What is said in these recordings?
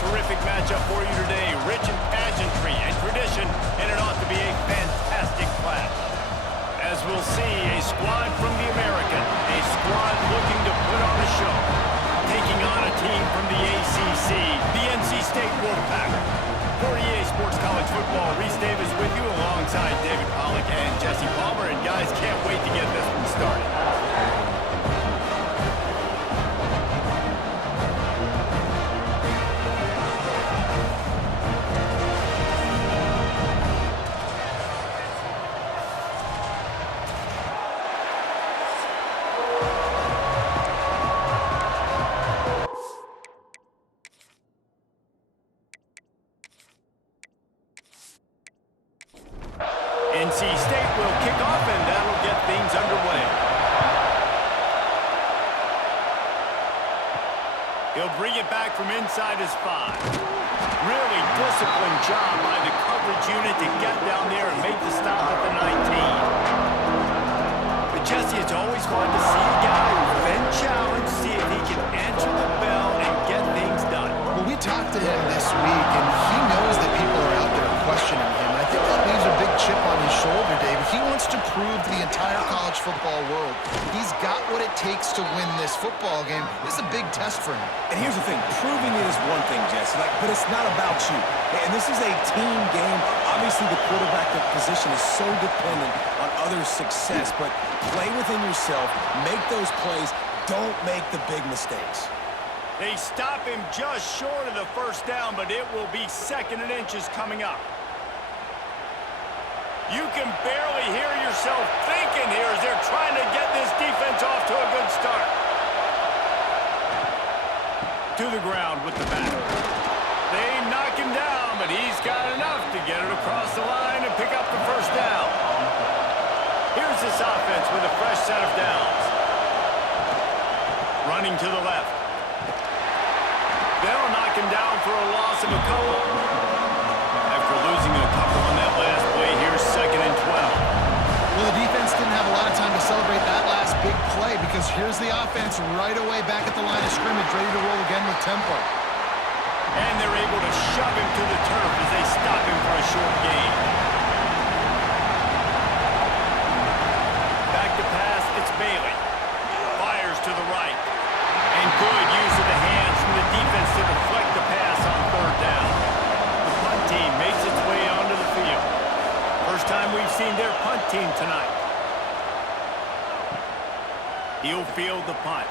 terrific matchup for you today. Rich in pageantry and tradition, and it ought to be a fantastic clash. As we'll see, a squad from the American, a squad looking to put on a show. Taking on a team from the ACC, the NC State Wolfpack. For EA Sports College Football, Reese Davis with you alongside David Pollack and Jesse Palmer. And guys, can't wait to get this one started. NC State will kick off, and that'll get things underway. He'll bring it back from inside his 5. Really disciplined job by the coverage unit to get down there and make the stop at the 19. But Jesse, it's always fun to see a guy who's been challenged, see if he can answer the bell and get things done. Well, we talked to him this week, and he knows that people are out there questioning him. I think that leaves a big chip on his shoulder, David. He wants to prove to the entire college football world he's got what it takes to win this football game. This is a big test for him. And here's the thing, proving it is one thing, Jesse, but it's not about you. And this is a team game. Obviously, the quarterback position is so dependent on others' success, but play within yourself, make those plays, don't make the big mistakes. They stop him just short of the first down, but it will be 2nd and inches coming up. You can barely hear yourself thinking here as they're trying to get this defense off to a good start. To the ground with the back. They knock him down, but he's got enough to get it across the line and pick up the first down. Here's this offense with a fresh set of downs. Running to the left. They'll knock him down for a loss of a couple. After losing a couple on that last play, here's 2nd and 12. Well, the defense didn't have a lot of time to celebrate that last big play because here's the offense right away back at the line of scrimmage, ready to roll again with tempo. And they're able to shove him to the turf as they stop him for a short gain. Back to pass, it's Bailey. Fires to the right. And good use of the hands from the defense to deflect the pass on 3rd down. The punt team makes its way onto the field. First time we've seen their punt team tonight. He'll field the punt.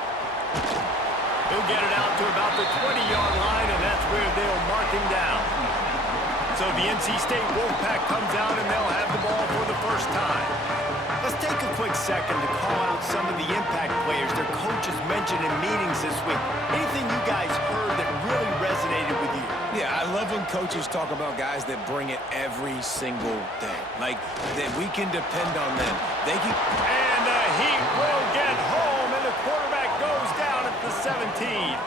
He'll get it out to about the 20-yard line, and that's where they'll mark him down. So the NC State Wolfpack comes out, and they'll have the ball for the first time. Let's take a quick second to call out some of the impact players their coaches mentioned in meetings this week. Anything you guys heard that really resonated with you? Yeah, I love when coaches talk about guys that bring it every single day. Like, that we can depend on them. They can... And the Heat will get home, and the quarterback goes down at the 17.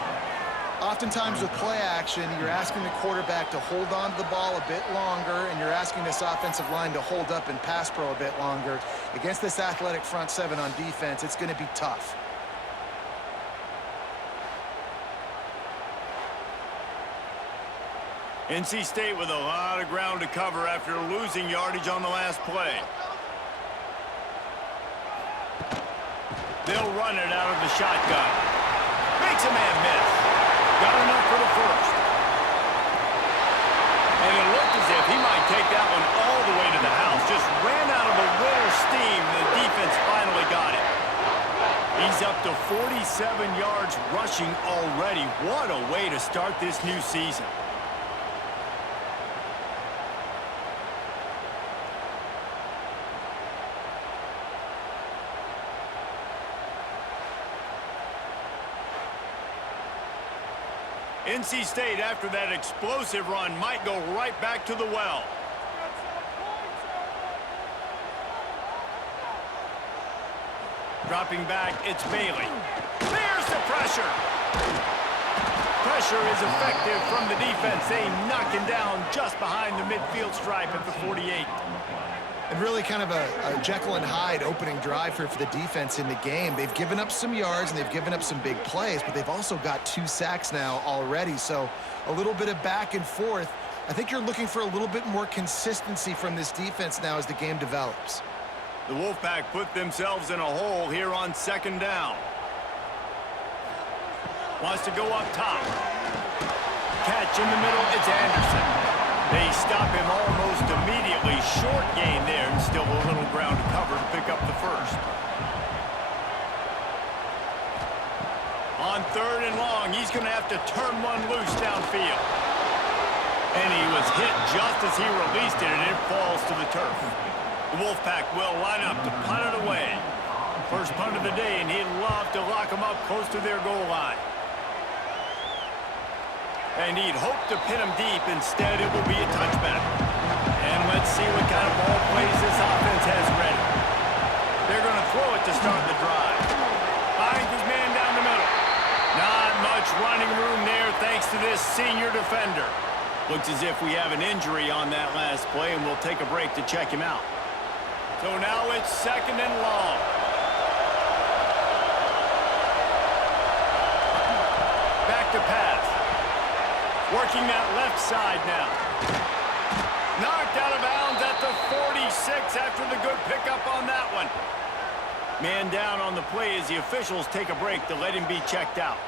Oftentimes with play action, you're asking the quarterback to hold on to the ball a bit longer, and you're asking this offensive line to hold up and pass pro a bit longer. Against this athletic front 7 on defense, it's going to be tough. NC State with a lot of ground to cover after losing yardage on the last play. They'll run it out of the shotgun. Makes a man miss. Got enough for the first. And it looked as if he might take that one all the way to the house. Just ran out of a little steam, and the defense finally got it. He's up to 47 yards rushing already. What a way to start this new season. NC State, after that explosive run, might go right back to the well. Dropping back, it's Bailey. There's the pressure. Pressure is effective from the defense. They knock him down just behind the midfield stripe at the 48. And really kind of a Jekyll and Hyde opening drive for the defense in the game. They've given up some yards and they've given up some big plays, but they've also got 2 sacks now already. So a little bit of back and forth. I think you're looking for a little bit more consistency from this defense now as the game develops. The Wolfpack put themselves in a hole here on 2nd down. Wants to go up top. Catch in the middle, it's Anderson. They stop him almost immediately. Short gain there, and still a little ground to cover to pick up the first. On 3rd and long, he's going to have to turn one loose downfield. And he was hit just as he released it, and it falls to the turf. The Wolfpack will line up to punt it away. First punt of the day, and he'd love to lock them up close to their goal line. And he'd hope to pin him deep. Instead, it will be a touchback. And let's see what kind of ball plays this offense has ready. They're going to throw it to start the drive. Finds his man down the middle. Not much running room there thanks to this senior defender. Looks as if we have an injury on that last play, and we'll take a break to check him out. So now it's 2nd and long. Back to pass. Working that left side now. Knocked out of bounds at the 46 after the good pickup on that one. Man down on the play as the officials take a break to let him be checked out.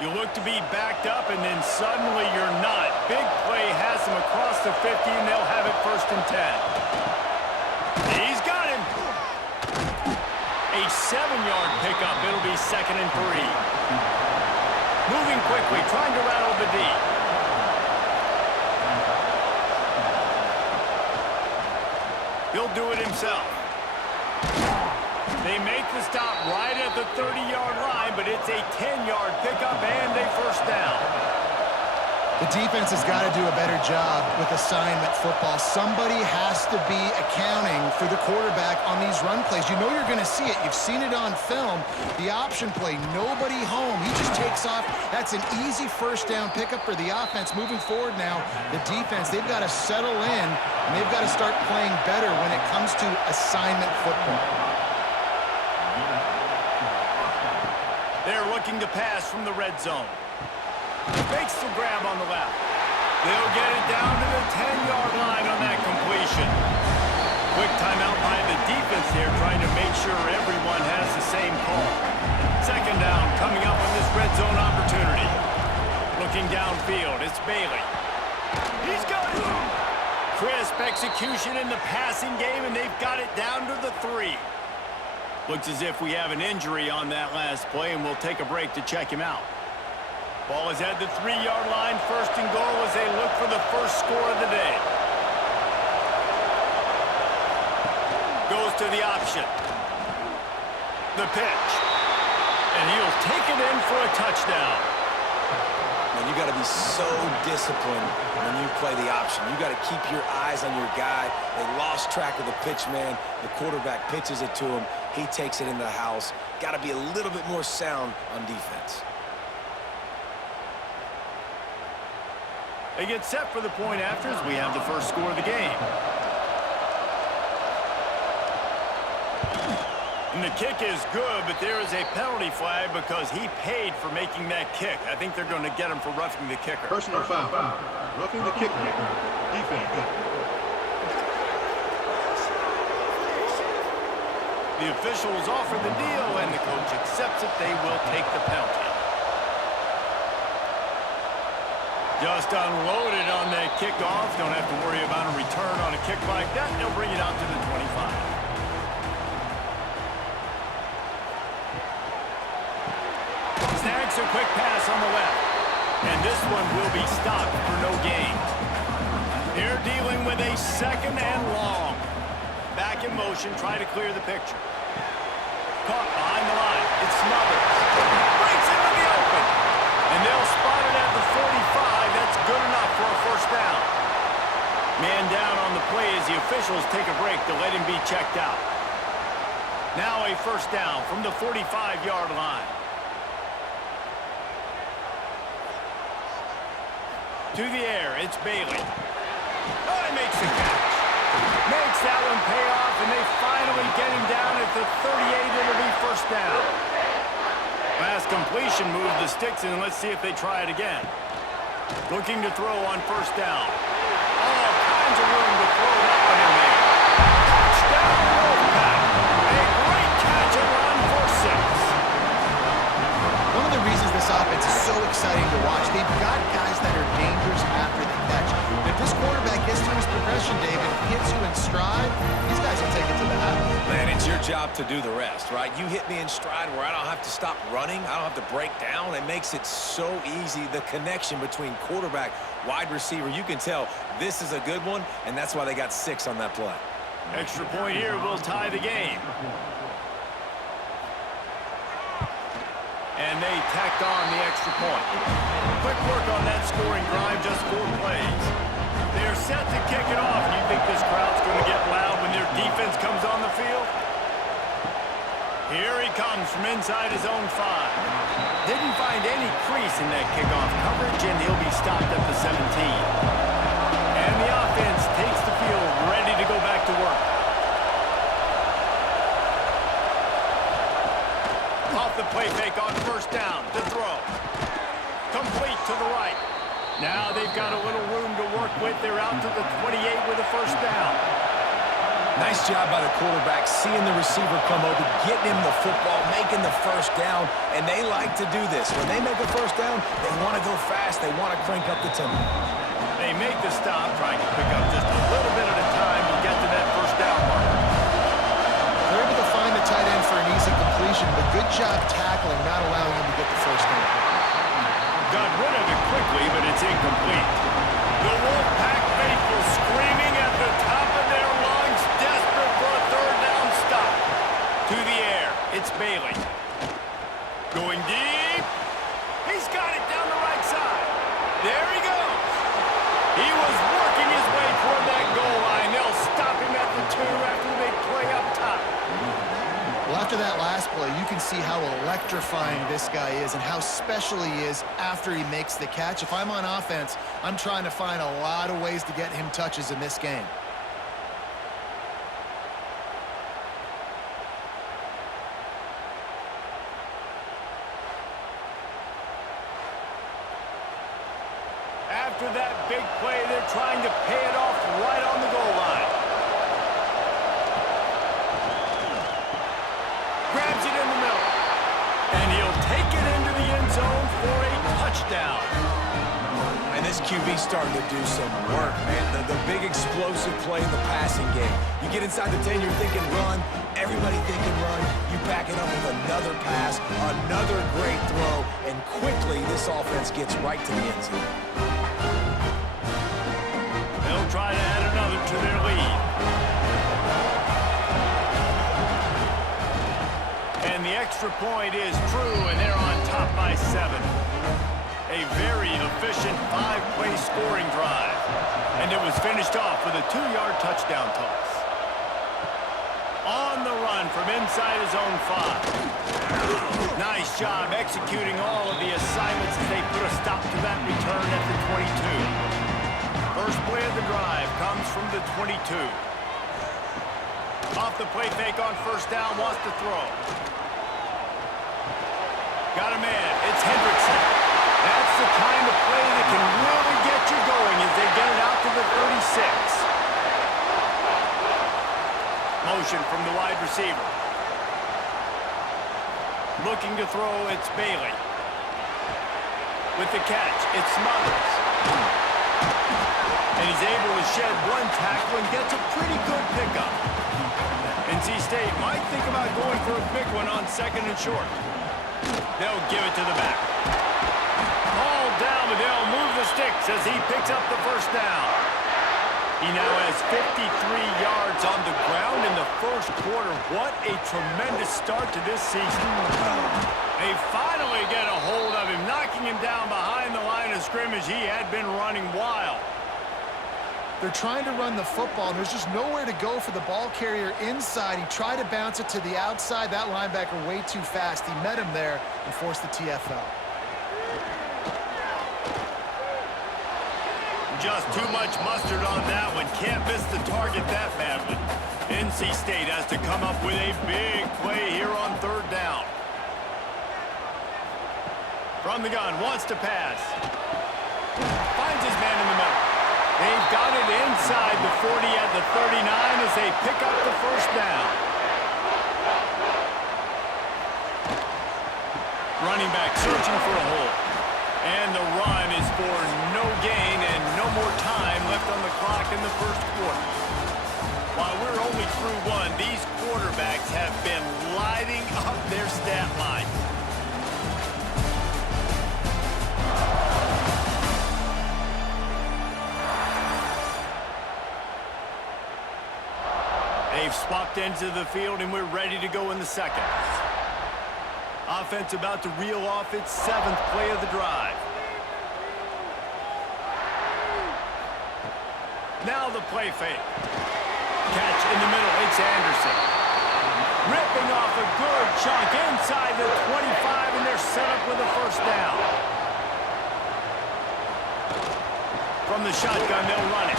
You look to be backed up, and then suddenly you're not. Big play has him across the 50, and they'll have it 1st and 10. He's got him. A 7-yard pickup. It'll be 2nd and 3. Moving quickly, trying to rattle the D. He'll do it himself. They make the stop right at the 30-yard line, but it's a 10-yard pickup and a 1st down. The defense has got to do a better job with assignment football. Somebody has to be accounting for the quarterback on these run plays. You know you're going to see it. You've seen it on film. The option play, nobody home. He just takes off. That's an easy 1st down pickup for the offense. Moving forward now, the defense, they've got to settle in, and they've got to start playing better when it comes to assignment football. They're looking to pass from the red zone. Makes the grab on the left. They'll get it down to the 10-yard line on that completion. Quick timeout by the defense here, trying to make sure everyone has the same call. 2nd down coming up on this red zone opportunity. Looking downfield, it's Bailey. He's got it. Crisp execution in the passing game, and they've got it down to the 3. Looks as if we have an injury on that last play, and we'll take a break to check him out. Ball is at the 3-yard line. 1st and goal as they look for the first score of the day. Goes to the option. The pitch. And he'll take it in for a touchdown. Man, you got to be so disciplined when you play the option. You got to keep your eyes on your guy. They lost track of the pitch, man. The quarterback pitches it to him. He takes it into the house. Got to be a little bit more sound on defense. They get set for the point after as we have the first score of the game. And the kick is good, but there is a penalty flag because he paid for making that kick. I think they're going to get him for roughing the kicker. Personal foul. Roughing the kicker. Defense. The officials offer the deal, and the coach accepts it. They will take the penalty. Just unloaded on that kickoff. Don't have to worry about a return on a kick like that. They'll bring it out to the 25. Snags a quick pass on the left. And this one will be stopped for no gain. They're dealing with a 2nd and long. Back in motion, try to clear the picture. Caught behind the line. It's Smothers. Breaks into the open. And they'll spot it at the 45. That's good enough for a 1st down. Man down on the play as the officials take a break to let him be checked out. Now a 1st down from the 45-yard line. To the air, it's Bailey. Oh, he makes the catch. Makes that one pay off, and they finally get him down at the 38. It'll be first down. Pass completion, move the sticks, and let's see if they try it again. Looking to throw on first down. All kinds of room to throw that one in there. Touchdown, Wolfpack. A great catch and run for 6. One of the reasons this offense is so exciting to watch, they've got guys that are dangerous after the catch. If this quarterback gets to his progression, David, hits you in stride, these guys will take it to the house. Man, it's your job to do the rest, right? You hit me in stride where I don't have to stop running. I don't have to break down. It makes it so easy. The connection between quarterback, wide receiver, you can tell this is a good one, and that's why they got 6 on that play. Extra point here will tie the game. And they tacked on the extra point. Quick work on that scoring drive, just 4 plays. They're set to kick it off. Do you think this crowd's going to get loud when their defense comes on the field? Here he comes from inside his own 5. Didn't find any crease in that kickoff coverage, and he'll be stopped at the 17. And the offense takes the field, ready to go back to work. Off the play fake on first down to throw. Complete to the right. Now they've got a little room to work with. They're out to the 28 with a first down. Nice job by the quarterback, seeing the receiver come over, getting him the football, making the first down, and they like to do this. When they make a first down, they want to go fast. They want to crank up the tempo. They make the stop, trying to pick up just a little bit at a time to get to that first down mark. They're able to find the tight end for an easy completion, but good job tackling, not allowing him to get the first down. Got rid of it quickly, but it's incomplete. The Wolfpack faithful screaming at the top of their lungs, desperate for a third down stop. To the air, it's Bailey. Going deep. He's got it down the right side. There he goes. He was working his way toward that goal line. They'll stop him at the 2 after they play up top. Well, after that last play, you can see how electrifying this guy is and how special he is after he makes the catch. If I'm on offense, I'm trying to find a lot of ways to get him touches in this game. After that big play, they're trying to pay it off right on the goal line. Grabs it in the middle. And he'll take it into the end zone for a touchdown. And this QB's starting to do some work, man. The big explosive play in the passing game. You get inside the 10, you're thinking run. Everybody thinking run. You back it up with another pass, another great throw, and quickly this offense gets right to the end zone. They'll try to add another to their lead. And the extra point is true, and they're on top by 7. A very efficient 5-play scoring drive. And it was finished off with a 2-yard touchdown toss. On the run from inside his own 5. Nice job executing all of the assignments as they put a stop to that return at the 22. First play of the drive comes from the 22. Off the play fake on first down, wants to throw. Got a man, it's Hendrickson. That's the kind of play that can really get you going as they get it out to the 36. Motion from the wide receiver. Looking to throw, it's Bailey. With the catch, it's Smothers. And he's able to shed one tackle and gets a pretty good pickup. NC State might think about going for a big one on 2nd and short. They'll give it to the back. Hauled down, but they'll move the sticks as he picks up the first down. He now has 53 yards on the ground in the first quarter. What a tremendous start to this season. They finally get a hold of him, knocking him down behind the line of scrimmage. He had been running wild. They're trying to run the football, and there's just nowhere to go for the ball carrier inside. He tried to bounce it to the outside. That linebacker way too fast. He met him there and forced the TFL. just too much mustard on that one. Can't miss the target that badly. NC State has to come up with a big play here on third down. From the gun, wants to pass. Finds his man in the middle. They've got it inside the 40 at the 39 as they pick up the first down. Running back searching for a hole. And the run is for no gain and no more time left on the clock in the first quarter. While we're only through one, these quarterbacks have been lighting up their stat lines. They've swapped ends of the field, and we're ready to go in the second. Offense about to reel off its 7th play of the drive. Now the play fake. Catch in the middle, it's Anderson. Ripping off a good chunk inside the 25, and they're set up with a first down. From the shotgun, they'll run it.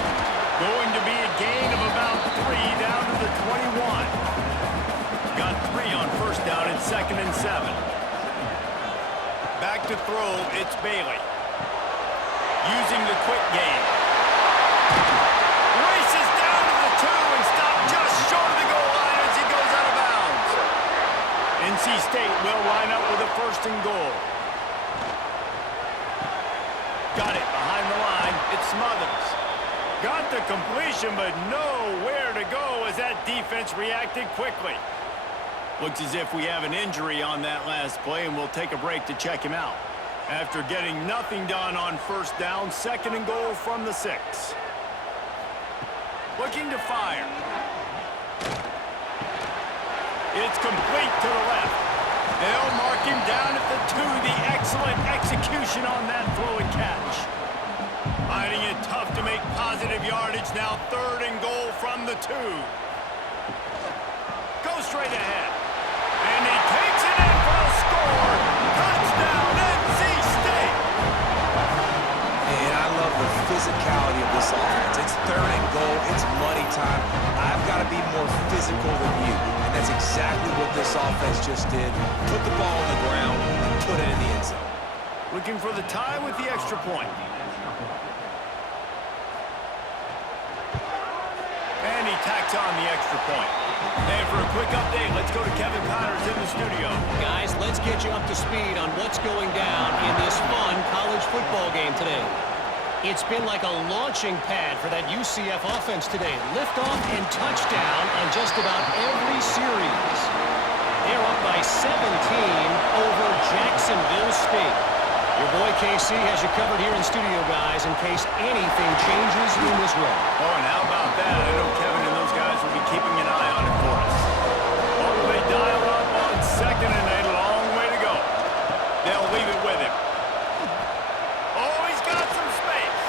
Going to be a gain of about 3 down to the 21. Got 3 on first down and 2nd and 7. Back to throw, it's Bailey. Using the quick game. Races down to the 2 and stopped just short of the goal line as he goes out of bounds. NC State will line up with a 1st and goal. Got it behind the line, it's Smothers. Got the completion, but nowhere to go as that defense reacted quickly. Looks as if we have an injury on that last play, and we'll take a break to check him out. After getting nothing done on first down, 2nd and goal from the 6. Looking to fire. It's complete to the left. They'll mark him down at the 2. The excellent execution on that throw and catch. Finding it tough to make positive yardage. Now 3rd and goal from the 2. Go straight ahead. And he takes it in for a score. Touchdown, NC State. And I love the physicality of this offense. It's 3rd and goal. It's money time. I've got to be more physical than you. And that's exactly what this offense just did. Put the ball on the ground and put it in the end zone. Looking for the tie with the extra point. And he tacks on the extra point. And for a quick update, let's go to Kevin Connors in the studio. Guys, let's get you up to speed on what's going down in this fun college football game today. It's been like a launching pad for that UCF offense today. Liftoff and touchdown on just about every series. They're up by 17 over Jacksonville State. Your boy KC has you covered here in studio, guys, in case anything changes in this one. Oh, and how about that? I know Kevin and those guys will be keeping an eye on it for us. Oh, they dial up on 2nd and a long way to go. They'll leave it with him. Oh, he's got some space.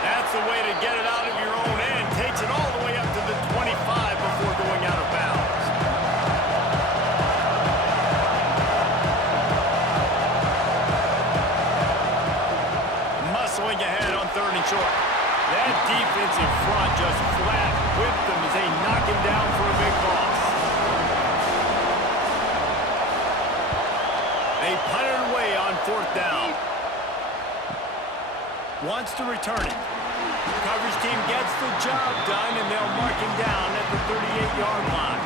That's the way to get it out of your own end. Takes it all the way up to the 25 before going out of bounds. Muscling ahead on 3rd and short. That defensive front just flat whipped them as they knock him down for a big loss. They punted it away on 4th down. Wants to return it. Coverage team gets the job done, and they'll mark him down at the 38-yard line.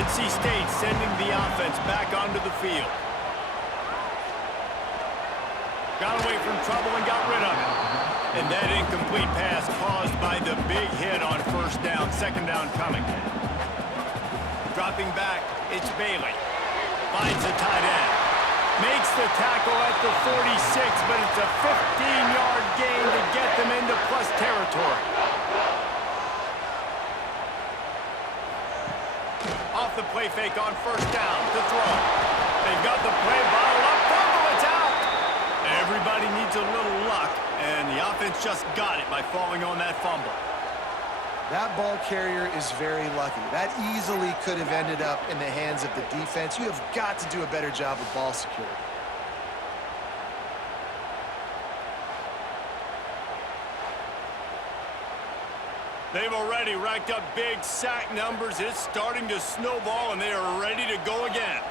NC State sending the offense back onto the field. Got away from trouble and got rid of it. And that incomplete pass caused by the big hit on 1st down, 2nd down coming. Dropping back, it's Bailey. Finds the tight end. Makes the tackle at the 46, but it's a 15-yard gain to get them into plus territory. Off the play fake on 1st down to throw. They've got the play bottled up. Fumble, it's out. Everybody needs a little luck, and the offense just got it by falling on that fumble. That ball carrier is very lucky. That easily could have ended up in the hands of the defense. You have got to do a better job with ball security. They've already racked up big sack numbers. It's starting to snowball, and they are ready to go again.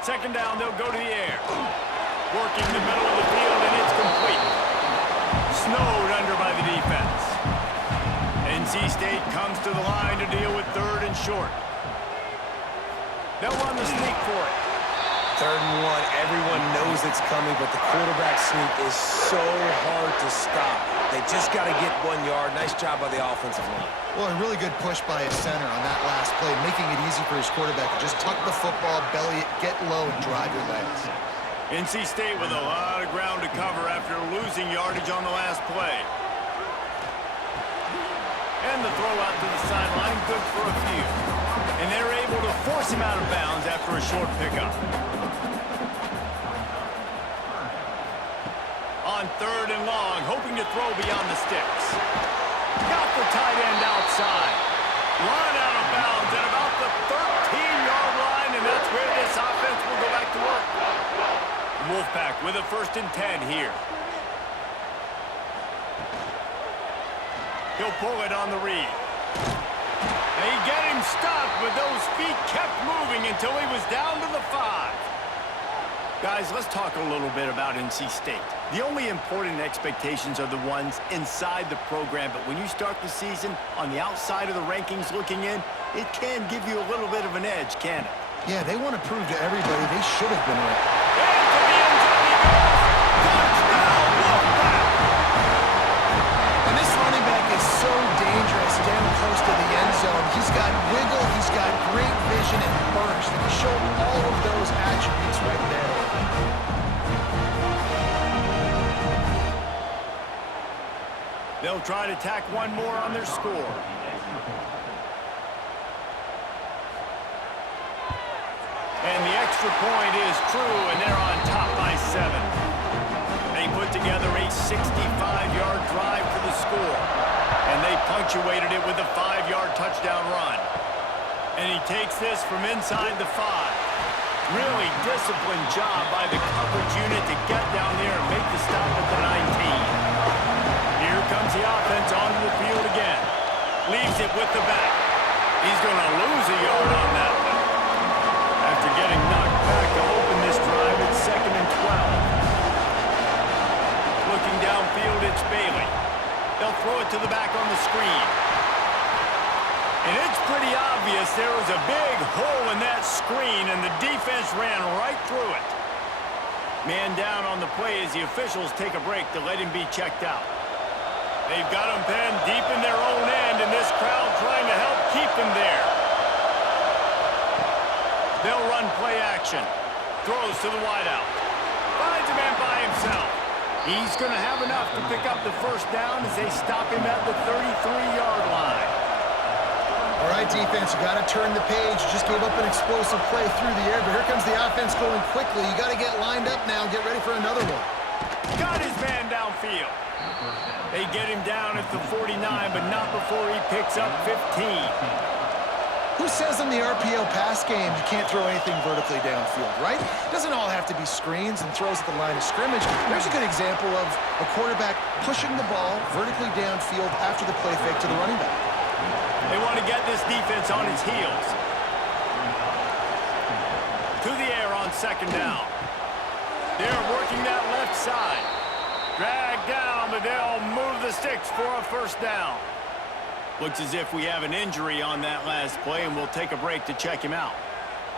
Second down, they'll go to the air. Working the middle of the field, and it's complete. Snowed under by the defense. NC State comes to the line to deal with third and short. They'll run the sneak for it. 3rd and 1, everyone knows it's coming, but the quarterback sneak is so hard to stop. They just got to get 1 yard. Nice job by the offensive line. Well, a really good push by his center on that last play, making it easy for his quarterback to just tuck the football, belly it, get low, and drive your legs. NC State with a lot of ground to cover after losing yardage on the last play. And the throw out to the sideline, good for a few. And they're able to force him out of bounds after a short pickup. On 3rd and long, hoping to throw beyond the sticks. Got the tight end outside. Run out of bounds at about the 13-yard line, and that's where this offense will go back to work. Wolfpack with a 1st and 10 here. He'll pull it on the read. They get him stopped, but those feet kept moving until he was down to the 5. Guys, let's talk a little bit about NC State. The only important expectations are the ones inside the program, but when you start the season on the outside of the rankings looking in, it can give you a little bit of an edge, can it? Yeah, they want to prove to everybody they should have been right. And to the end zone he goes! Touchdown, Wolfpack! And this running back is so dangerous down close to the end zone. He's got wiggle, he's got great vision and burst, and he showed all of those attributes right there. They'll try to tack one more on their score. And the extra point is true, and they're on top by 7. They put together a 65-yard drive for the score, and they punctuated it with a 5-yard touchdown run. And he takes this from inside the 5. Really disciplined job by the coverage unit to get down there and make the stop at the 19. Here comes the offense onto the field again. Leaves it with the back. He's going to lose a yard on that one. After getting knocked back to open this drive, it's 2nd and 12. Looking downfield, it's Bailey. They'll throw it to the back on the screen. And it's pretty obvious there was a big hole in that screen, and the defense ran right through it. Man down on the play as the officials take a break to let him be checked out. They've got him penned deep in their own end, and this crowd trying to help keep him there. They'll run play action. Throws to the wideout. Finds a man by himself. He's going to have enough to pick up the 1st down as they stop him at the 33-yard line. All right, defense, you got to turn the page. You just gave up an explosive play through the air, but here comes the offense going quickly. You got to get lined up now and get ready for another one. Got his man downfield. They get him down at the 49, but not before he picks up 15. Who says in the RPO pass game you can't throw anything vertically downfield, right? It doesn't all have to be screens and throws at the line of scrimmage. There's a good example of a quarterback pushing the ball vertically downfield after the play fake to the running back. They want to get this defense on its heels. To the air on 2nd down. They're working that left side. Dragged down, but they'll move the sticks for a 1st down. Looks as if we have an injury on that last play, and we'll take a break to check him out.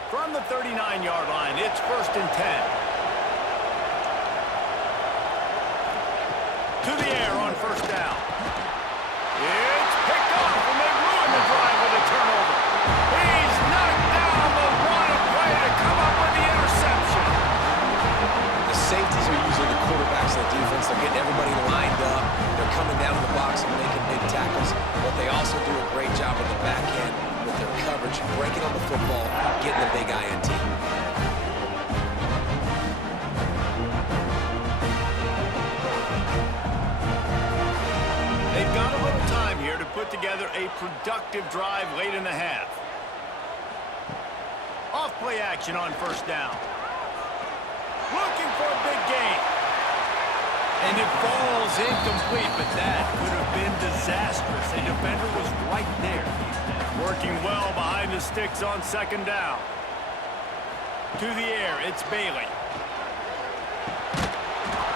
From the 39-yard line, it's 1st and 10. To the air on 1st down. It's picked off, and they ruin the drive with a turnover. He's knocked down, but what a play to come up with the interception. The safeties are usually the quarterbacks of the defense. They're getting everybody lined up. They're coming down to the box and making big tackles. But they also do a great job at the back end with their coverage, breaking on the football, getting the big INT. They've got a little time here to put together a productive drive late in the half. Off play action on 1st down. Looking for a big gain. And it falls incomplete, but that could have been disastrous. A defender was right there. Working well behind the sticks on second down. To the air, it's Bailey.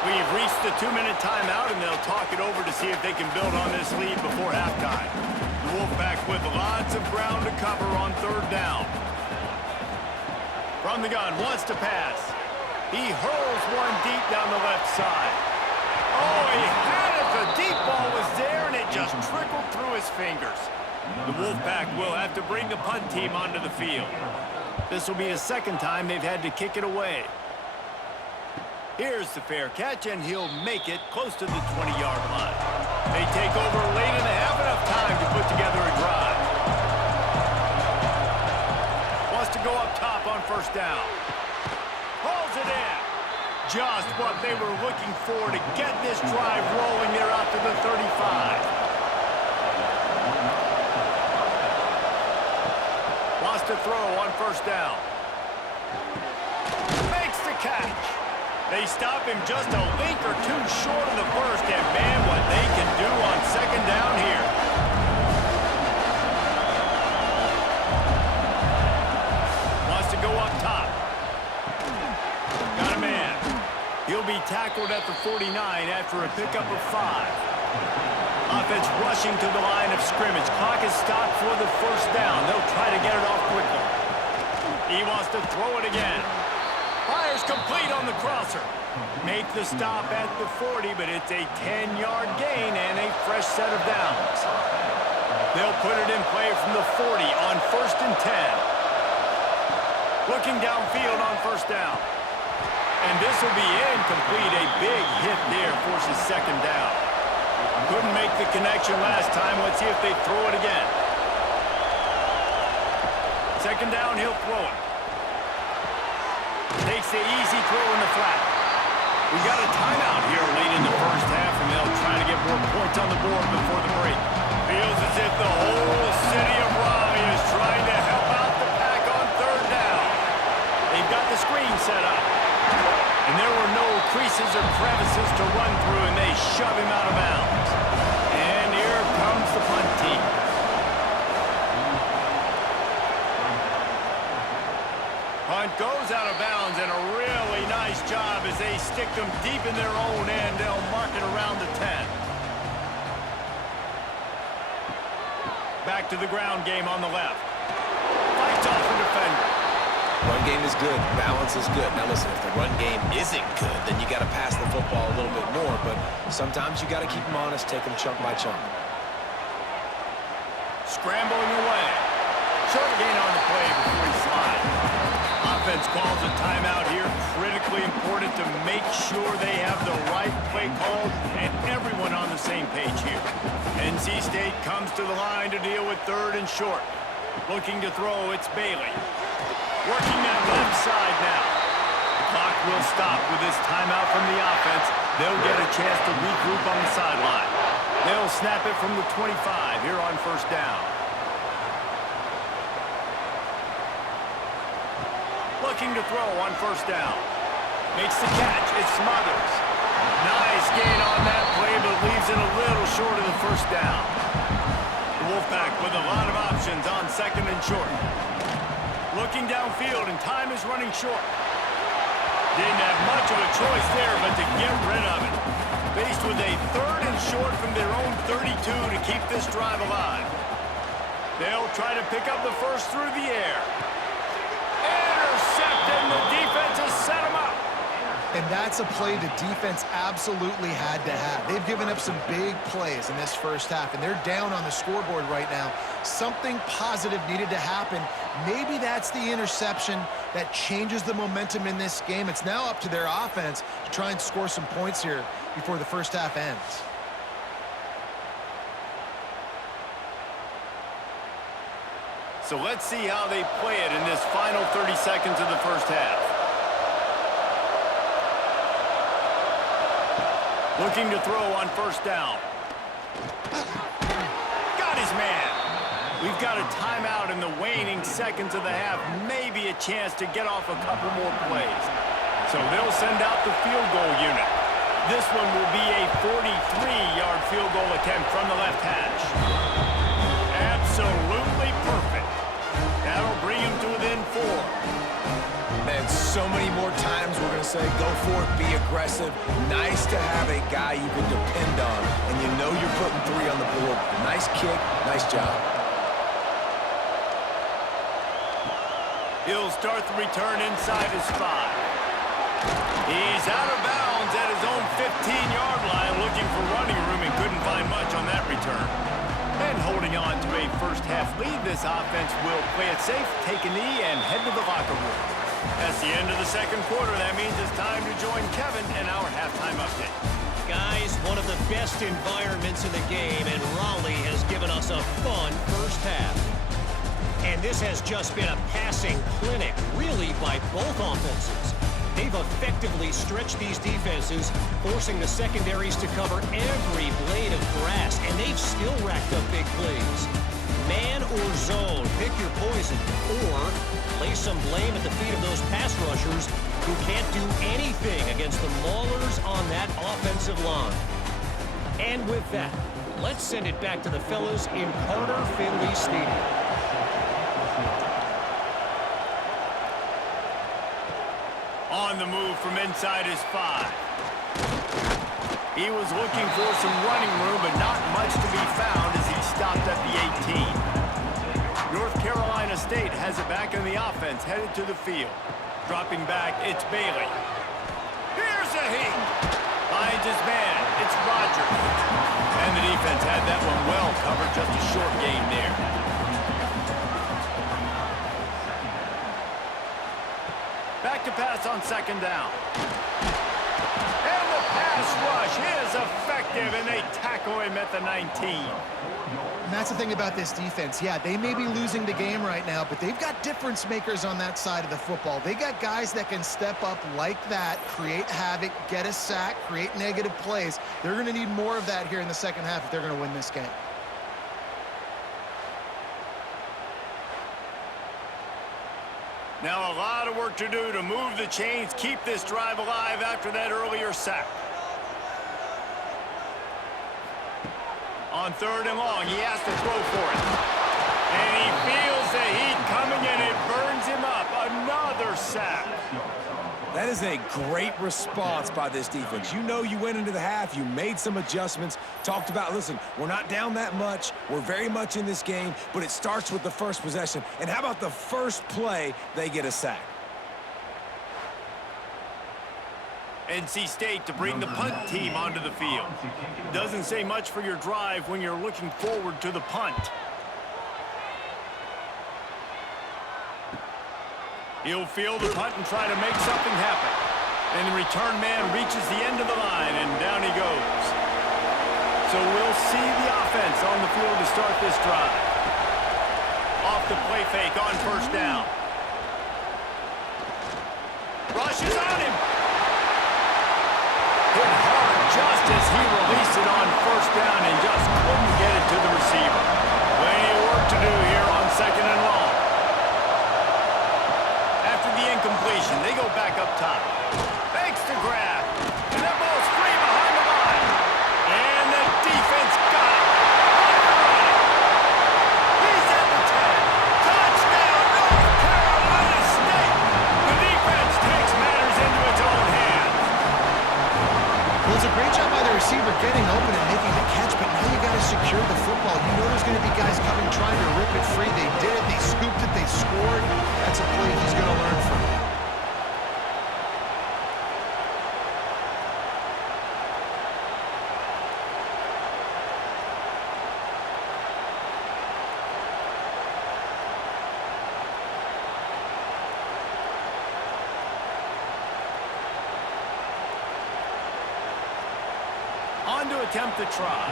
We've reached the 2-minute timeout, and they'll talk it over to see if they can build on this lead before halftime. The Wolfpack with lots of ground to cover on third down. From the gun, wants to pass. He hurls one deep down the left side. Oh, he had it. The deep ball was there, and it just trickled through his fingers. The Wolfpack will have to bring the punt team onto the field. This will be the second time they've had to kick it away. Here's the fair catch, and he'll make it close to the 20-yard line. They take over late in the half, enough time to put together a drive. Wants to go up top on first down. Hauls it in. Just what they were looking for to get this drive rolling there out to the 35. Wants to throw on first down. Makes the catch. They stop him just a link or two short of the first, and man, what they can do on second down here. Wants to go up top. Got a man. He'll be tackled at the 49 after a pickup of 5. Offense rushing to the line of scrimmage. Clock is stopped for the first down. They'll try to get it off quickly. He wants to throw it again. Fires complete on the crosser. Make the stop at the 40, but it's a 10-yard gain and a fresh set of downs. They'll put it in play from the 40 on first and 10. Looking downfield on first down. And this will be incomplete. A big hit there forces second down. Couldn't make the connection last time. Let's see if they throw it again. Second down, he'll throw it. Takes the easy throw in the flat. We got a timeout here late in the first half, and they'll try to get more points on the board before the break. Feels as if the whole city of Raleigh is trying to help out the Pack on third down. They've got the screen set up. And there were no creases or crevices to run through, and they shove him out of bounds. And here comes the punt team. Punt goes out of bounds, and a really nice job as they stick them deep in their own end. They'll mark it around the 10. Back to the ground game on the left. Fights off the defender. Run game is good. Balance is good. Now listen, if the run game isn't good, then you got to pass the football a little bit more. But sometimes you got to keep them honest, take them chunk by chunk. Scrambling away. Short gain on the play before he slides. Offense calls a timeout here. Critically important to make sure they have the right play called and everyone on the same page here. NC State comes to the line to deal with third and short. Looking to throw, it's Bailey. Working that left side now. The clock will stop with this timeout from the offense. They'll get a chance to regroup on the sideline. They'll snap it from the 25 here on first down. Looking to throw on first down. Makes the catch. It's Smothers. Nice gain on that play, but leaves it a little short of the first down. The Wolfpack with a lot of options on second and short. Looking downfield, and time is running short. Didn't have much of a choice there, but to get rid of it. Faced with a third and short from their own 32 to keep this drive alive. They'll try to pick up the first through the air. Intercepted, and the defense has set them up. And that's a play the defense absolutely had to have. They've given up some big plays in this first half, and they're down on the scoreboard right now. Something positive needed to happen. Maybe that's the interception that changes the momentum in this game. It's now up to their offense to try and score some points here before the first half ends. So let's see how they play it in this final 30 seconds of the first half. Looking to throw on first down. Got his man. We've got a timeout in the waning seconds of the half. Maybe a chance to get off a couple more plays. So they'll send out the field goal unit. This one will be a 43-yard field goal attempt from the left hash. Absolutely perfect. That'll bring him to within 4. Man, so many more times we're going to say, go for it, be aggressive. Nice to have a guy you can depend on, and you know you're putting 3 on the board. Nice kick, nice job. He'll start the return inside his 5. He's out of bounds at his own 15-yard line, looking for running room and couldn't find much on that return. And holding on to a first-half lead, this offense will play it safe, take a knee, and head to the locker room. That's the end of the second quarter. That means it's time to join Kevin in our halftime update. Guys, one of the best environments in the game, and Raleigh has given us a fun first half. And this has just been a passing clinic, really, by both offenses. They've effectively stretched these defenses, forcing the secondaries to cover every blade of grass, and they've still racked up big plays. Man or zone, pick your poison, or lay some blame at the feet of those pass rushers who can't do anything against the maulers on that offensive line. And with that, let's send it back to the fellas in Carter Finley Stadium. On the move from inside his 5. He was looking for some running room, but not much to be found as he stopped at the 18. North Carolina State has it back in the offense, headed to the field. Dropping back, it's Bailey. Here's a heat. Finds his man. It's Rogers. And the defense had that one well covered, just a short gain there. Back to pass on second down. And the pass rush is effective, and they tackle him at the 19. And that's the thing about this defense. Yeah, they may be losing the game right now, but they've got difference makers on that side of the football. They got guys that can step up like that, create havoc, get a sack, create negative plays. They're going to need more of that here in the second half if they're going to win this game. Now a lot of work to do to move the chains, keep this drive alive after that earlier sack. On 3rd and long, he has to throw for it. And he feels the heat coming, and it burns him up. Another sack. That is a great response by this defense. You know you went into the half, you made some adjustments, talked about, listen, we're not down that much, we're very much in this game, but it starts with the first possession. And how about the first play, they get a sack? NC State to bring the punt team onto the field. Doesn't say much for your drive when you're looking forward to the punt. He'll field the punt and try to make something happen. And the return man reaches the end of the line, and down he goes. So we'll see the offense on the field to start this drive. Off the play fake on first down. Rushes on him. Hit hard just as he released it on first down and just couldn't get it to the receiver. Plenty of work to do here on 2nd and long. After the incompletion, they go back up top. Fakes to grab. And that ball's free behind the line. And the defense got it. He's at the 10. Touchdown, North Carolina State. The defense takes matters into its own hands. Well, it's a great job by the receiver getting open and making the catch, but now you got to secure the football. You know there's going to be guys coming trying to rip it free. They did it. They scooped it. They scored. That's a play he's going to learn from. On to attempt the try.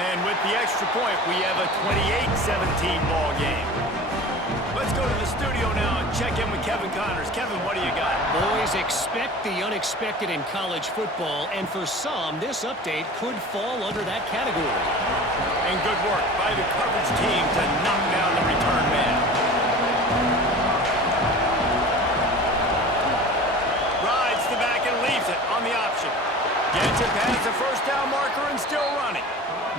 And with the extra point, we have a 28-17 ball game. Let's go to the studio now and check in with Kevin Connors. Kevin, what do you got? Boys, expect the unexpected in college football, and for some, this update could fall under that category. And good work by the coverage team to knock down the return man. Mitchell has the first down marker and still running.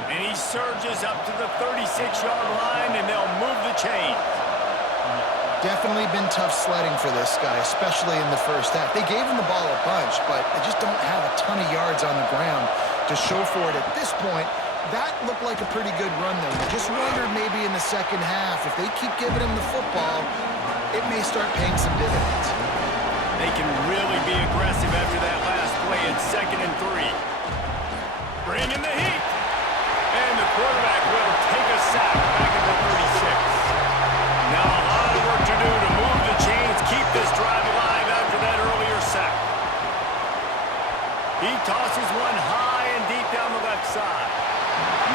And he surges up to the 36-yard line, and they'll move the chains. Definitely been tough sledding for this guy, especially in the first half. They gave him the ball a bunch, but they just don't have a ton of yards on the ground to show for it at this point. That looked like a pretty good run, though. You just wondered maybe in the second half, if they keep giving him the football, it may start paying some dividends. They can really be aggressive after that last play at 2nd and 3. Bring in the heat. And the quarterback will take a sack back at the 36. Now a lot of work to do to move the chains, keep this drive alive after that earlier sack. He tosses one high and deep down the left side.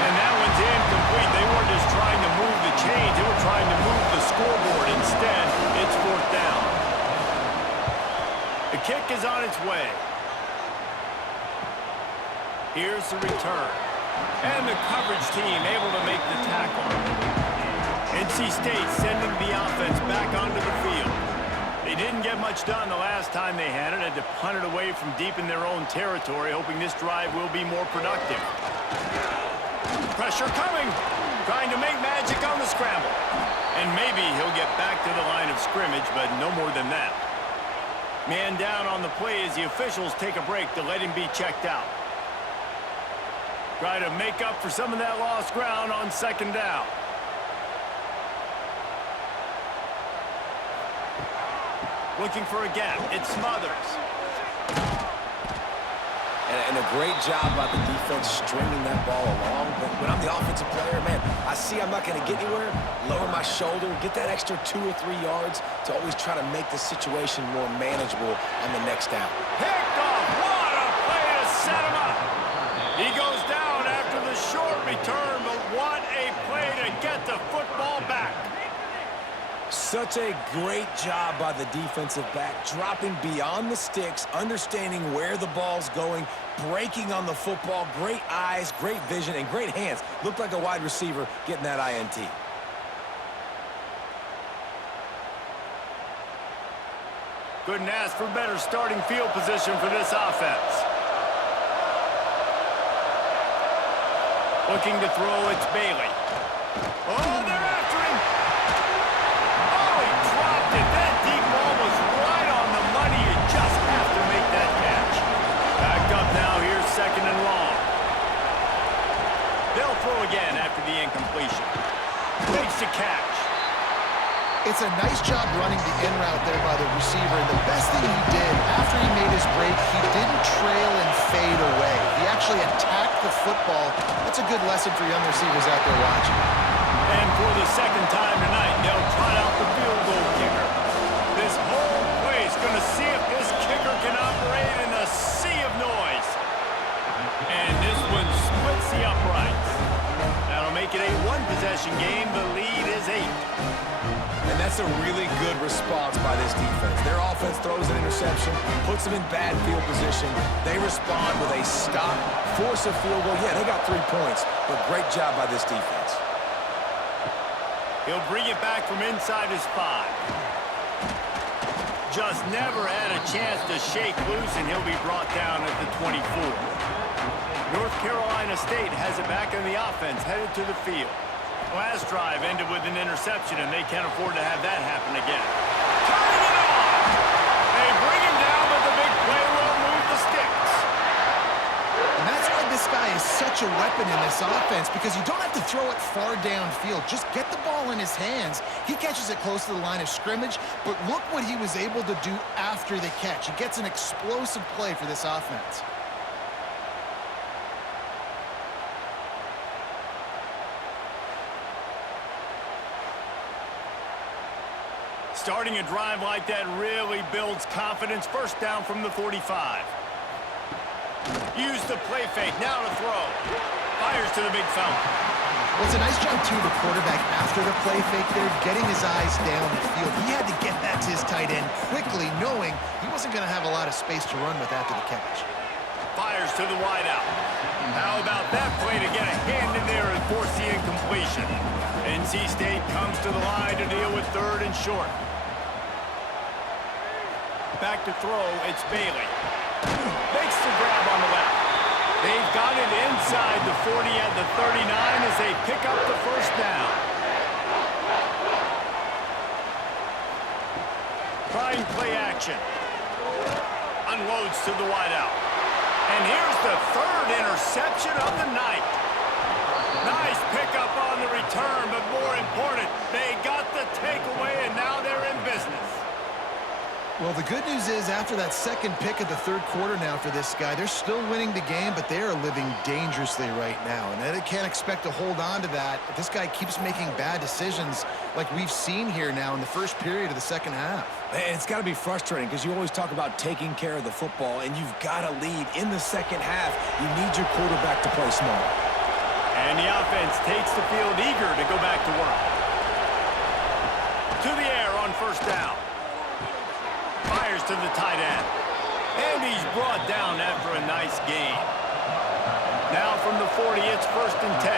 And that one's incomplete. They weren't just trying to move the chains, they were trying to move the scoreboard. Instead, it's 4th down. The kick is on its way. Here's the return. And the coverage team able to make the tackle. NC State sending the offense back onto the field. They didn't get much done the last time they had it. Had to punt it away from deep in their own territory, hoping this drive will be more productive. Pressure coming. Trying to make magic on the scramble. And maybe he'll get back to the line of scrimmage, but no more than that. Man down on the play as the officials take a break to let him be checked out. Try to make up for some of that lost ground on 2nd down. Looking for a gap. It Smothers. And a great job by the defense stringing that ball along. But when I'm the offensive player, man, I see I'm not going to get anywhere, lower my shoulder, get that extra 2 or 3 yards to always try to make the situation more manageable on the next down. Picked off. What a play to set him up. He goes down after the short return, but what a play to get the football back. Such a great job by the defensive back, dropping beyond the sticks, understanding where the ball's going, breaking on the football. Great eyes, great vision, and great hands. Looked like a wide receiver getting that INT. Couldn't ask for better starting field position for this offense. Looking to throw, it's Bailey. Oh, they're after him. Oh, he dropped it. That deep ball was right on the money. You just have to make that catch. Back up now. Here's 2nd and long. They'll throw again after the incompletion. Makes the catch. It's a nice job running the in route there by the receiver. And the best thing he did after he made his break, he didn't trail and fade away. He actually attacked the football. That's a good lesson for young receivers out there watching. And for the 2nd time tonight, they'll try out the field goal kicker. This whole place going to see if this kicker can operate in a sea of noise. And this one splits the uprights. That'll make it a 1-possession game. The lead is 8. And that's a really good response by this defense. Their offense throws an interception, puts them in bad field position. They respond with a stop, force a field goal. Yeah, they got 3 points, but great job by this defense. He'll bring it back from inside his 5. Just never had a chance to shake loose, and he'll be brought down at the 24. North Carolina State has it back in the offense, headed to the field. Last drive ended with an interception, and they can't afford to have that happen again. Turning it on! They bring him down, but the big play will move the sticks. And that's why this guy is such a weapon in this offense, because you don't have to throw it far downfield. Just get the ball in his hands. He catches it close to the line of scrimmage, but look what he was able to do after the catch. He gets an explosive play for this offense. Starting a drive like that really builds confidence. First down from the 45. Use the play fake. Now to throw. Fires to the big fella. Well, it's a nice job, too, the quarterback, after the play fake there, getting his eyes down the field. He had to get that to his tight end quickly, knowing he wasn't going to have a lot of space to run with after the catch. Fires to the wideout. How about that play to get a hand in there and force the incompletion? NC State comes to the line to deal with 3rd and short. Back to throw, it's Bailey. Makes the grab on the left. got it inside the 40 at the 39 as they pick up the first down. Trying play action. Unloads to the wideout. And here's the third interception of the night. Nice pickup on the return, but more important, they got the takeaway, and now they're in business. Well, the good news is after that second pick of the third quarter now for this guy, they're still winning the game, but they are living dangerously right now. And they can't expect to hold on to that if this guy keeps making bad decisions like we've seen here now in the first period of the second half. And it's got to be frustrating because you always talk about taking care of the football, and you've got to lead in the second half. You need your quarterback to play smart. And the offense takes the field eager to go back to work. To the air on first down. Fires to the tight end. And he's brought down after a nice gain. Now from the 40, it's 1st and 10.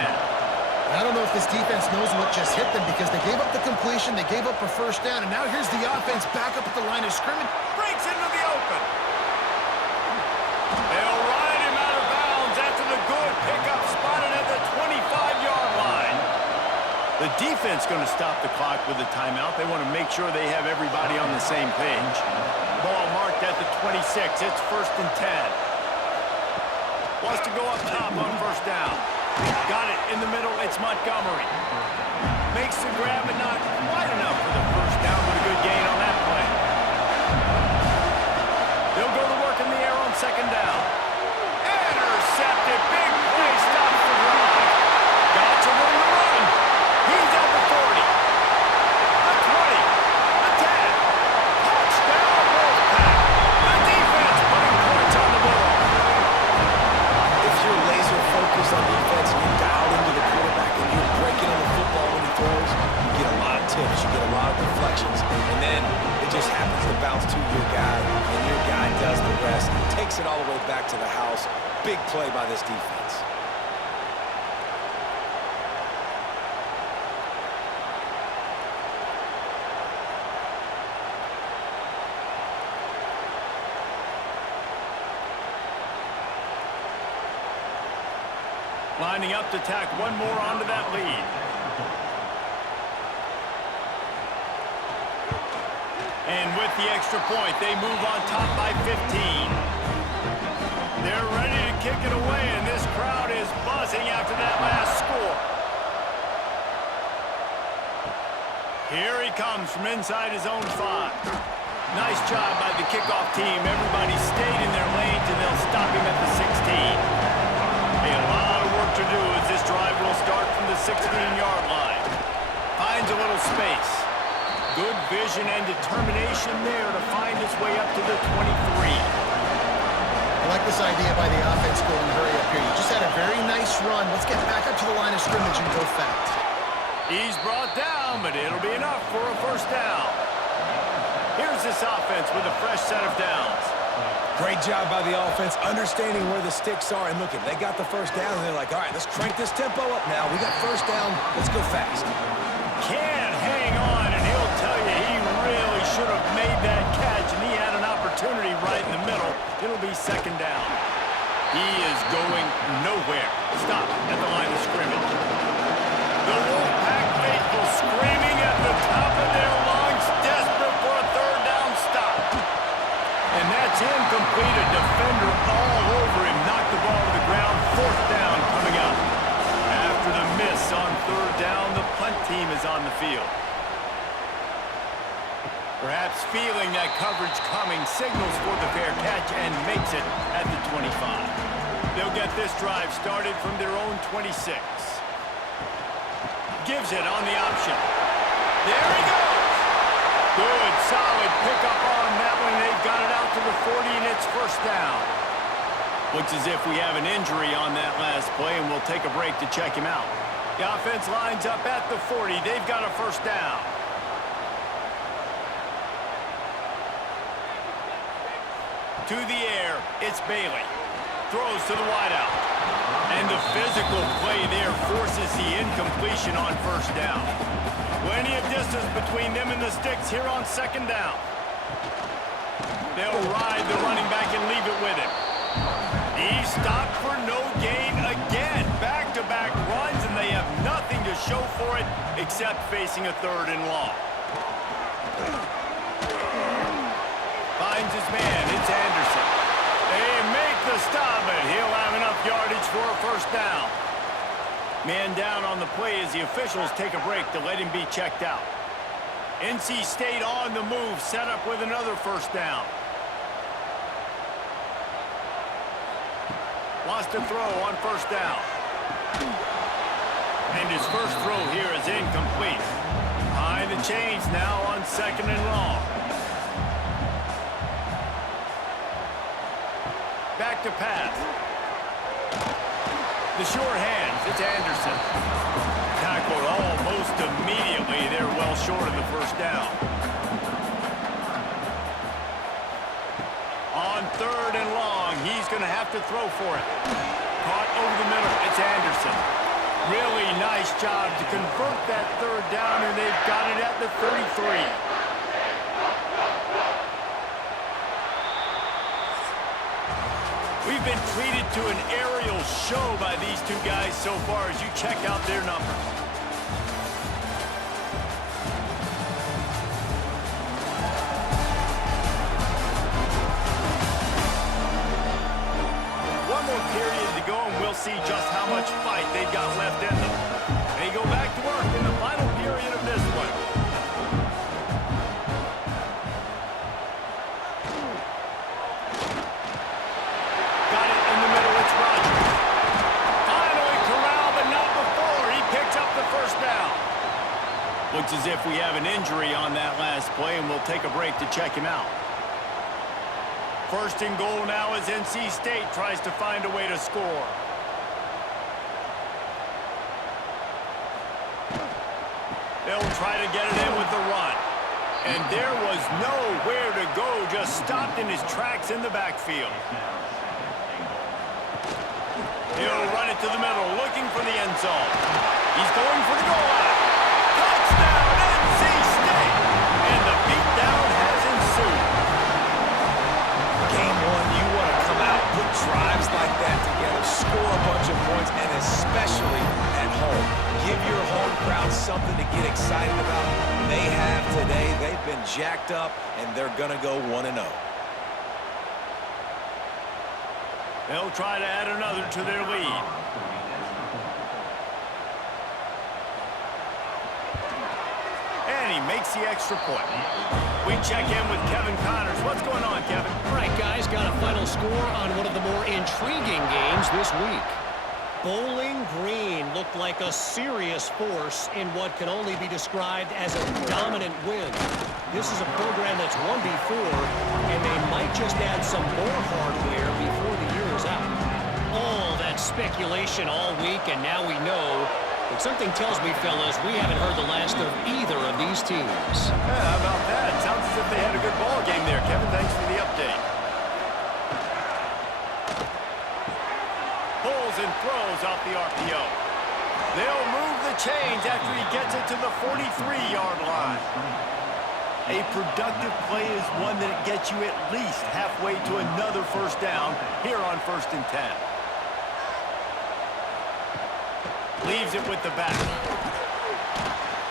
I don't know if this defense knows what just hit them because they gave up the completion, they gave up a first down, and now here's the offense back up at the line of scrimmage. Breaks into the open. They'll ride him out of bounds after the good pickup spotted at the 25-yard line. The defense going to stop the clock with a timeout. They want to make sure they have everybody on the same page. Ball marked at the 26. It's 1st and 10. Wants to go up top on first down. Got it in the middle. It's Montgomery. Makes the grab, but not quite enough for the first down, but a good gain on that play. They'll go to work in the air on second down. Intercepted. Big play. Stops the drive. Got some room to run. He's at the 40. A 20. A 10. Touchdown, Wolfpack. The defense putting points on the board. If you're laser focused on defense and you're dialed into the quarterback and you're breaking on the football when he throws, you get a lot of tips, you get a lot of deflections, and then it just happens to bounce to your guy, and your guy does the rest, takes it all the way back to the house. Big play by this defense. Lining up to tack one more onto that lead. And with the extra point, they move on top by 15. They're ready to kick it away, and this crowd is buzzing after that last score. Here he comes from inside his own 5. Nice job by the kickoff team. Everybody stayed in their lanes, and they'll stop him at the 16. A lot of work to do as this drive will start from the 16-yard line. Finds a little space. Good vision and determination there to find his way up to the 23. I like this idea by the offense going hurry up here. You just had a very nice run. Let's get back up to the line of scrimmage and go fast. He's brought down, but it'll be enough for a first down. Here's this offense with a fresh set of downs. Great job by the offense, understanding where the sticks are. And look, they got the first down, and they're like, all right, let's crank this tempo up now. We got first down. Let's go fast. Can't hang on, and he'll tell you he really should have made that catch, and he had an opportunity right in the middle. It'll be second down. He is going nowhere. Stop at the line of scrimmage. The Wolfpack faithful screaming at the top of their lungs, desperate for a third down stop. And that's incomplete. A defender all over him. Knocked the ball to the ground. Fourth down coming up. After the miss on third down, the punt team is on the field. Perhaps feeling that coverage coming, signals for the fair catch and makes it at the 25. They'll get this drive started from their own 26. Gives it on the option. There he goes. Good, solid pickup on that one. They've got it out to the 40, and it's first down. Looks as if we have an injury on that last play, and we'll take a break to check him out. The offense lines up at the 40. They've got a first down. To the air, it's Bailey. Throws to the wideout. And the physical play there forces the incompletion on first down. Plenty of distance between them and the sticks here on second down. They'll ride the running back and leave it with him. He stopped for no gain. show for it, except facing a 3rd and long. Finds his man. It's Anderson. They make the stop, but he'll have enough yardage for a 1st down. Man down on the play as the officials take a break to let him be checked out. NC State on the move, set up with another 1st down. Wants to throw on 1st down. And his first throw here is incomplete. Behind the chains now on 2nd and long. Back to pass. The short hands, it's Anderson. Tackled almost immediately. They're well short of the 1st down. On 3rd and long, he's going to have to throw for it. Caught over the middle, it's Anderson. Really nice job to convert that 3rd down, and they've got it at the 33. We've been treated to an aerial show by these two guys so far as you check out their numbers. One more period to go, and we'll see just how much fight they've got left in them. They go back to work in the final period of this one. Looks as if we have an injury on that last play, and we'll take a break to check him out. 1st and goal now as NC State tries to find a way to score. They'll try to get it in with the run. And there was nowhere to go, just stopped in his tracks in the backfield. He'll run it to the middle, looking for the end zone. He's going for the goal line. Touchdown, NC State! And the beatdown has ensued. Game 1, you want to come out, put drives like that together, score a bunch of points, and especially at home. Give your home crowd something to get excited about. They have today. They've been jacked up, and they're going to go 1-0. They'll try to add another to their lead. And he makes the extra point. We check in with Kevin Connors. What's going on, Kevin? All right, guys, got a final score on one of the more intriguing games this week. Bowling Green looked like a serious force in what can only be described as a dominant win. This is a program that's won before, and they might just add some more hardware before the year is out. All that speculation all week, and now we know. But something tells me, fellas, we haven't heard the last of either of these teams. Yeah, how about that? Sounds as if they had a good ball game there, Kevin. Thanks for the update. Pulls and throws off the RPO. They'll move the chains after he gets it to the 43-yard line. A productive play is one that gets you at least halfway to another 1st down here on 1st and 10. Leaves it with the back.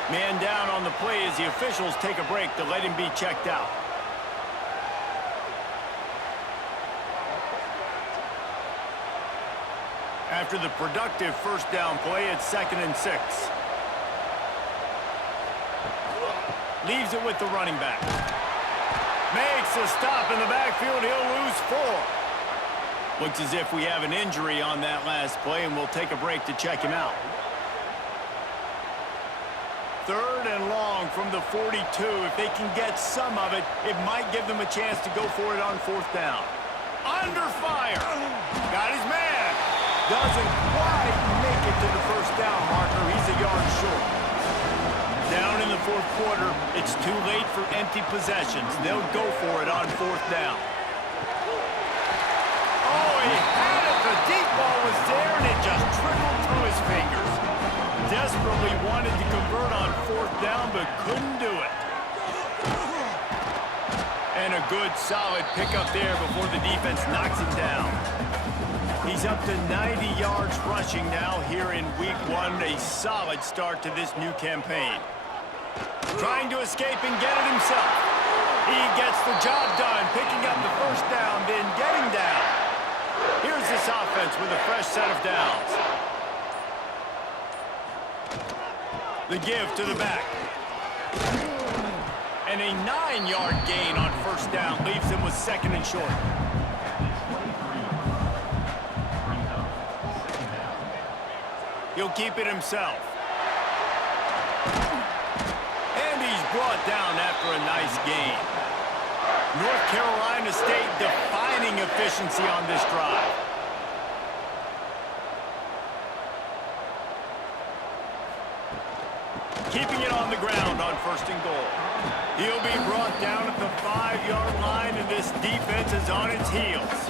Man down on the play as the officials take a break to let him be checked out. After the productive 1st down play, it's 2nd and 6. Leaves it with the running back. Makes a stop in the backfield. He'll lose 4. Looks as if we have an injury on that last play, and we'll take a break to check him out. 3rd and long from the 42. If they can get some of it, it might give them a chance to go for it on 4th down. Under fire. Got his man. Doesn't quite make it to the 1st down marker. He's a yard short. Down in the 4th quarter, it's too late for empty possessions. They'll go for it on 4th down. Oh, he had it. The deep ball was there, and it just trickled through his fingers. Desperately wanted to convert on 4th down, but couldn't do it. And a good, solid pickup there before the defense knocks him down. He's up to 90 yards rushing now here in week 1. A solid start to this new campaign. Trying to escape and get it himself. He gets the job done, picking up the first down, then getting down. Here's this offense with a fresh set of downs. The give to the back. And a 9-yard gain on first down leaves him with 2nd and short. He'll keep it himself. And he's brought down after a nice gain. North Carolina State defining efficiency on this drive. Keeping it on the ground on 1st and goal. He'll be brought down at the 5-yard line, and this defense is on its heels.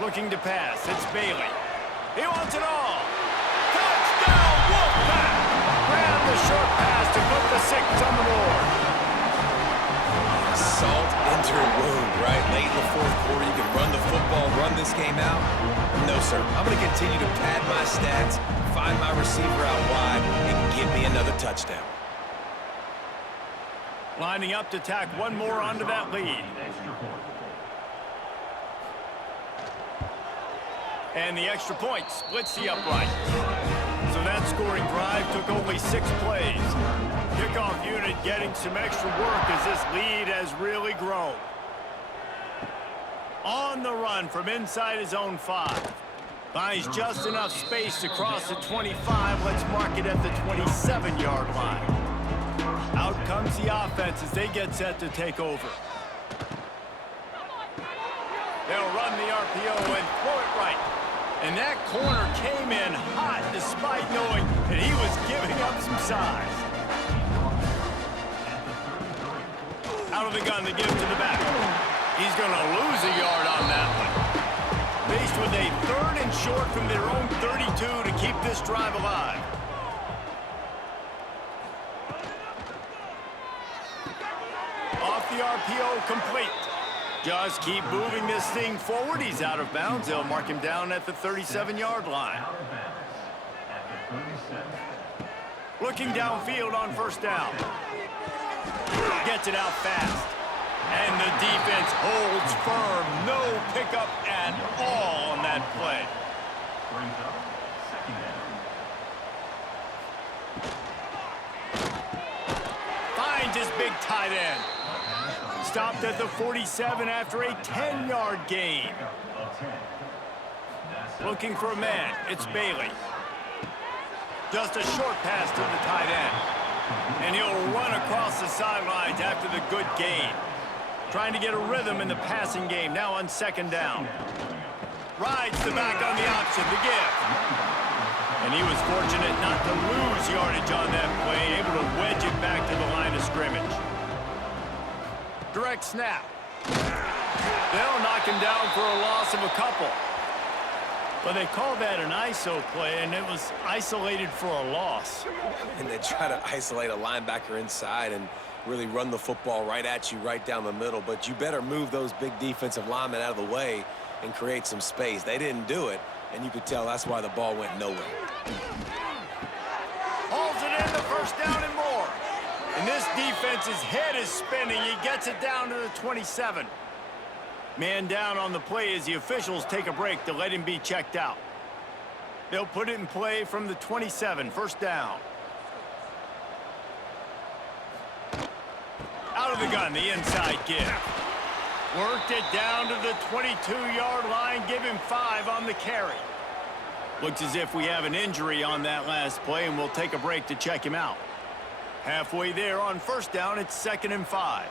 Looking to pass. It's Bailey. He wants it all. Touchdown, Wolfpack! Grab the short pass to put the 6 on the board. Salt into a wound, right? Late in the 4th quarter, you can run the football, run this game out. No, sir. I'm going to continue to pad my stats, find my receiver out wide, and give me another touchdown. Lining up to tack one more onto that lead. And the extra point splits the upright. So that scoring drive took only 6 plays. Kickoff unit getting some extra work as this lead has really grown. On the run from inside his own 5. Finds just enough space to cross the 25. Let's mark it at the 27-yard line. Out comes the offense as they get set to take over. They'll run the RPO and throw it right. And that corner came in hot despite knowing that he was giving up some size. Out of the gun, the give to the back. He's going to lose a yard on that one. Faced with a 3rd and short from their own 32 to keep this drive alive. Off the RPO, complete. Just keep moving this thing forward. He's out of bounds. They'll mark him down at the 37-yard line. Looking downfield on 1st down. Gets it out fast. And the defense holds firm. No pickup at all on that play. Finds his big tight end. Stopped at the 47 after a 10-yard gain. Looking for a man. It's Bailey. Just a short pass to the tight end. And he'll run across the sidelines after the good gain. Trying to get a rhythm in the passing game. Now on 2nd down. Rides the back on the option. The give. And he was fortunate not to lose yardage on that play. Able to wedge it back to the line of scrimmage. Direct snap. They'll knock him down for a loss of a couple. But they called that an ISO play, and it was isolated for a loss. And they try to isolate a linebacker inside and really run the football right at you, right down the middle. But you better move those big defensive linemen out of the way and create some space. They didn't do it, and you could tell that's why the ball went nowhere. Hauls it in, the 1st down and more. And this defense's head is spinning. He gets it down to the 27. Man down on the play as the officials take a break to let him be checked out. They'll put it in play from the 27, 1st down. Out of the gun, the inside give. Worked it down to the 22-yard line, give him 5 on the carry. Looks as if we have an injury on that last play, and we'll take a break to check him out. Halfway there on 1st down, it's 2nd and 5.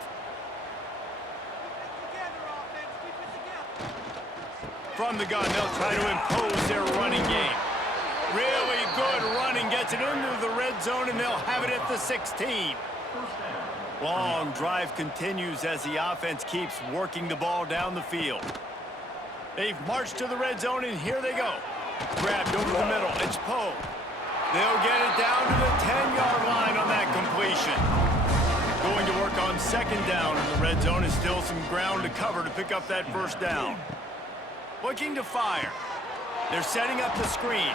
From the gun, they'll try to impose their running game. Really good running, gets it into the red zone, and they'll have it at the 16. Long drive continues as the offense keeps working the ball down the field. They've marched to the red zone, and here they go. Grabbed over the middle. It's Poe. They'll get it down to the 10-yard line on that completion. Going to work on second down in the red zone and still some ground to cover to pick up that first down. Looking to fire. They're setting up the screen.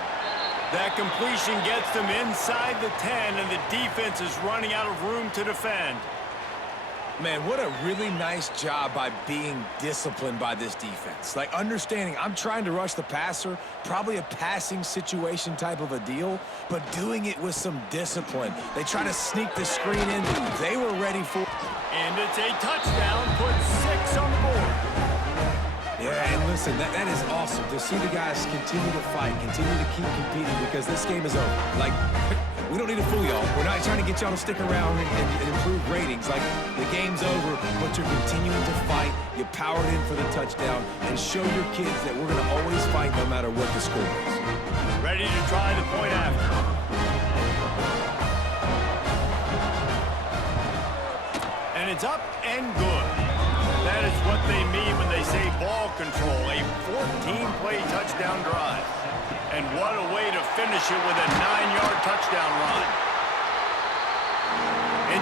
That completion gets them inside the 10, and the defense is running out of room to defend. Man, what a really nice job by being disciplined by this defense. Like, understanding I'm trying to rush the passer, probably a passing situation type of a deal, but doing it with some discipline. They try to sneak the screen in. They were ready for... And it's a touchdown, put 6 on the board. Yeah, and listen, that is awesome to see the guys continue to fight, continue to keep competing, because this game is over. Like, we don't need to fool y'all. We're not trying to get y'all to stick around and improve ratings. Like, the game's over, but you're continuing to fight. You powered in for the touchdown, and show your kids that we're going to always fight no matter what the score is. Ready to try the point after. And it's up and good. That is what they mean when they say ball control, a 14-play touchdown drive. And what a way to finish it with a 9-yard touchdown run.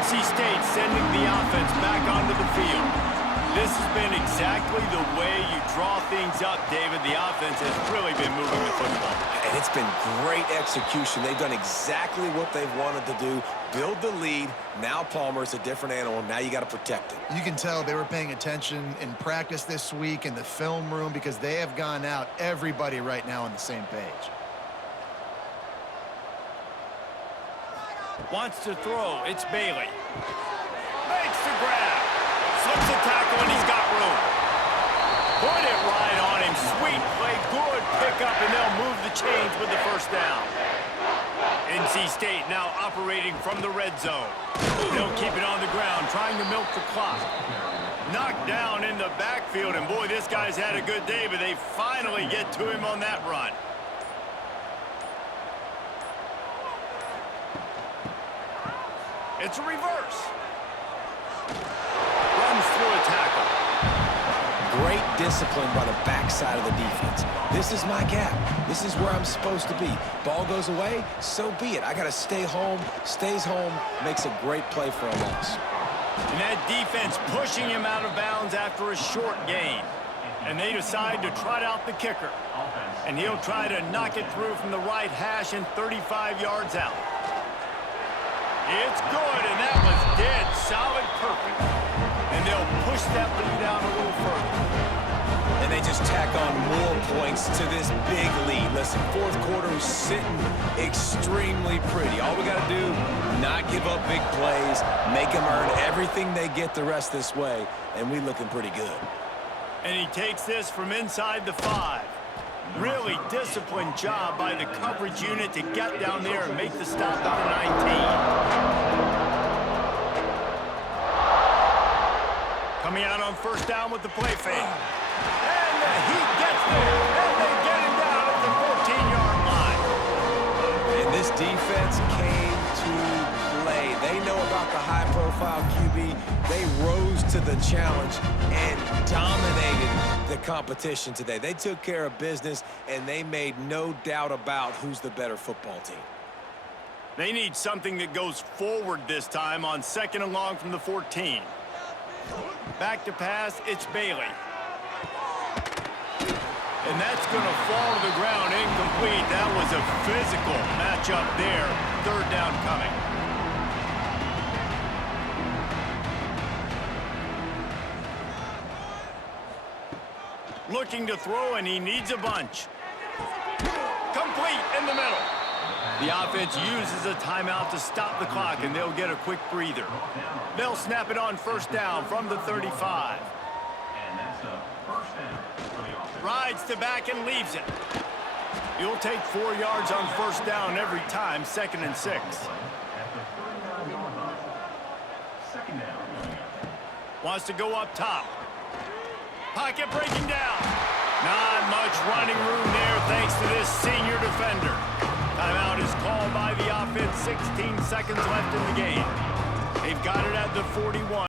NC State sending the offense back onto the field. This has been exactly the way you draw things up, David. The offense has really been moving the football. And it's been great execution. They've done exactly what they've wanted to do. Build the lead. Now Palmer's a different animal. Now you got to protect it. You can tell they were paying attention in practice this week in the film room, because they have gone out, everybody right now on the same page. Wants to throw. It's Bailey. Makes the grab. Slips a tackle, and he's got room. Put it right on him. Sweet play. Good pickup, and they'll move the chains with the first down. NC State now operating from the red zone. They'll keep it on the ground, trying to milk the clock. Knocked down in the backfield, and boy, this guy's had a good day, but they finally get to him on that run. It's a reverse. Runs through a tackle. Great discipline by the backside of the defense. This is my gap. This is where I'm supposed to be. Ball goes away, so be it. I got to stay home. Stays home. Makes a great play for a loss. And that defense pushing him out of bounds after a short gain. And they decide to trot out the kicker. And he'll try to knock it through from the right hash and 35 yards out. It's good, and that was dead solid, perfect. And they'll push that lead out a little further. And they just tack on more points to this big lead. Listen, fourth quarter is sitting extremely pretty. All we got to do, not give up big plays, make them earn everything they get the rest this way, and we looking pretty good. And he takes this from inside the 5. Really disciplined job by the coverage unit to get down there and make the stop at the 19. Coming out on first down with the play fake. And the heat gets there, and they get him down at the 14-yard line. And this defense came to play. They know about the high-profile QB. They rose to the challenge and dominated the competition today. They took care of business, and they made no doubt about who's the better football team. They need something that goes forward this time on second and long from the 14. Back to pass, it's Bailey. And that's going to fall to the ground incomplete. That was a physical matchup there. Third down coming. Looking to throw, and he needs a bunch. Complete in the middle. The offense uses a timeout to stop the clock, and they'll get a quick breather. They'll snap it on first down from the 35. Rides to back and leaves it. You'll take 4 yards on first down every time, 2nd and 6. Wants to go up top. Pocket breaking down. Not much running room there thanks to this senior defender. Timeout is called by the offense. 16 seconds left in the game. They've got it at the 41.